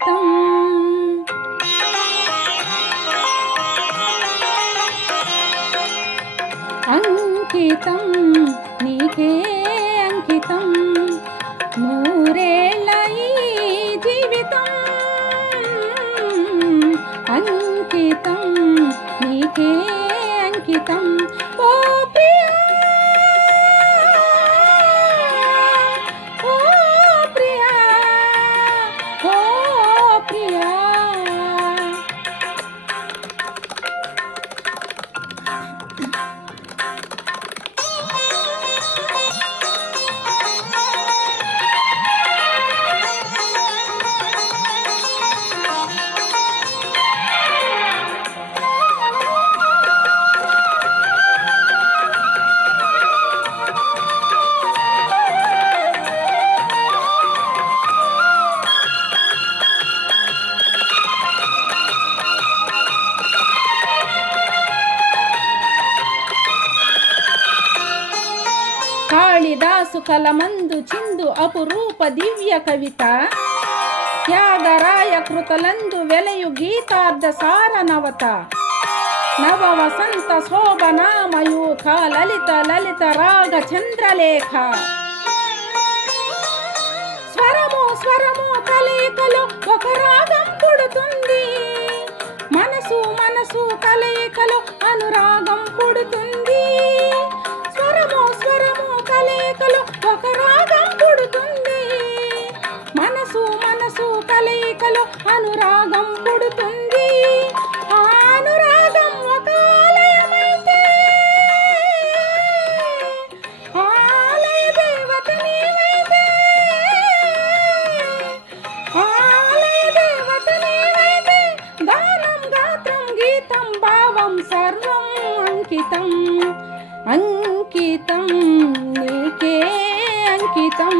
అంకితం అంకితం నీకే అంకితం నూరేళ్ళ ఈ జీవితం అంకితం నీకే అంకితం ఓ ప్రియా ఓ ప్రియా ఓ ప్రియా కాళిదాసు కలమందు చిందు అపురూప దివ్య కవిత త్యాగరాయ కృతలందు వెలయు గీతార్థ సార నవత నవ వసంత శోభనామయూఖ లలిత లలిత రాగ చంద్రలేఖ స్వరము స్వరము కలయికలో ఒక రాగం పుడుతుంది మనసు మనసు కలయికలో అనురాగం పుడుతుంది స్వరము స్వరము కలయికలో ఒక రాగం పుడుతుంది మనసు మనసు కలయికలో అనురాగం పుడుతుంది ఆ అనురాగం ఒక ఆలయమైతే ఆలయ దేవత నీవైతే ఆలయ దేవత నీవైతే గానం గాత్రం గీతం భావం సర్వం అంకితం అంకితం నీకే అంకితం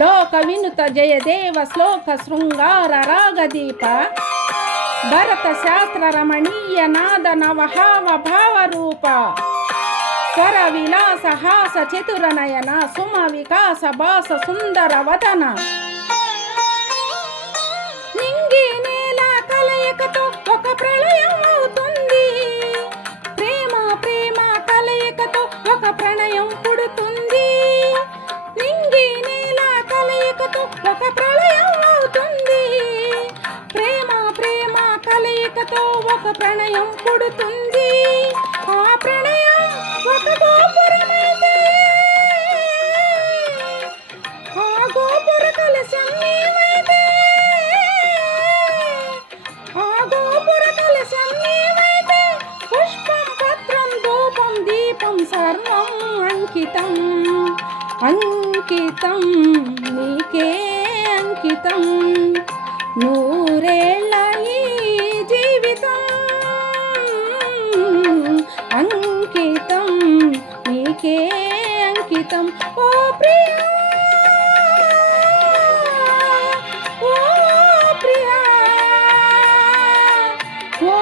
లోక వినుత జయదేవ శ్లోక శృంగార రాగదీప భరత శాస్త్ర రమణీయ నాద నవహావ భావరూప స్వర విలాస హాస చతుర నయన సుమ వికాస బాస సుందర వదన నింగి నేల కలయికతో ఒక ప్రళయం అవుతుంది ప్రేమ ప్రేమ కలయికతో ఒక ప్రణయం పుడుతుంది నింగి నేల కలయికతో ఒక ప్రళయం అవుతుంది ప్రేమ ప్రేమ కలయికతో ఒక ప్రణయం పుడుతుంది ఆ ప్రణయం ఒక గోపురమైతే ఆ గోపుర కలశం నీవైతే ఆ గోపుర కలశం నీవైతే పుష్పం పత్రం ధూపం దీపం సర్వం అంకితం అంకితం నీకే అంకితం నూరేళ్ళ ఈ జీవితం అంకితం నీకే అంకితం ఓ ప్రియా ఓ ప్రియా ఓ